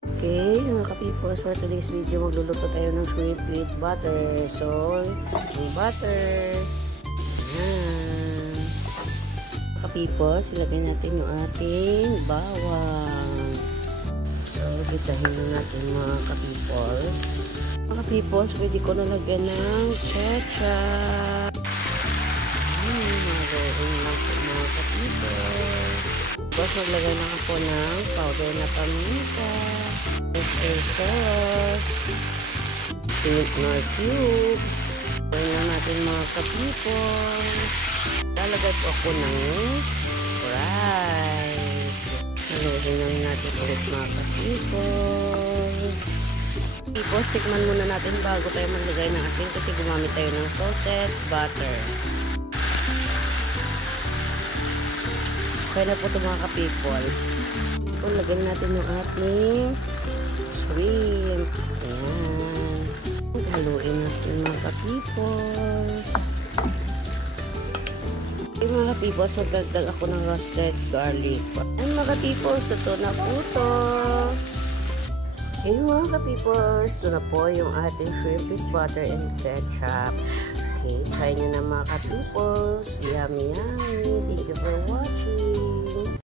Okay, mga kapipos, for today's video, magluluto tayo ng shrimp with butter. So, may butter. Ayan. Mga kapipos, ilagay natin yung ating bawang. So, gisahin na natin mga kapipos. Mga kapipos, pwede ko nalagyan ng ketchup. Maroon lang po mga kapipos. Tapos, maglagay na ako ng powder na paminta. Oyster sauce. Pink nor cubes. Gawin na natin mga kapipos. Lalagay po ako ng fries. Haluin lang natin ulit mga kapipos. Kapipos, tikman muna natin bago tayo maglagay ng asin kasi gumamit tayo ng salted butter. Okay na po ito mga kapipol. Lagyan natin yung ating shrimp. Ayan. Haluin natin mga kapipos. Okay mga kapipos, magdagdag ako ng roasted garlic. Ayan mga kapipos, ito na po ito. Okay mga kapipos, ito na po yung ating shrimp with butter and ketchup. Okay, try nyo na mga kapipos. Yummy yummy. Thank you for watching.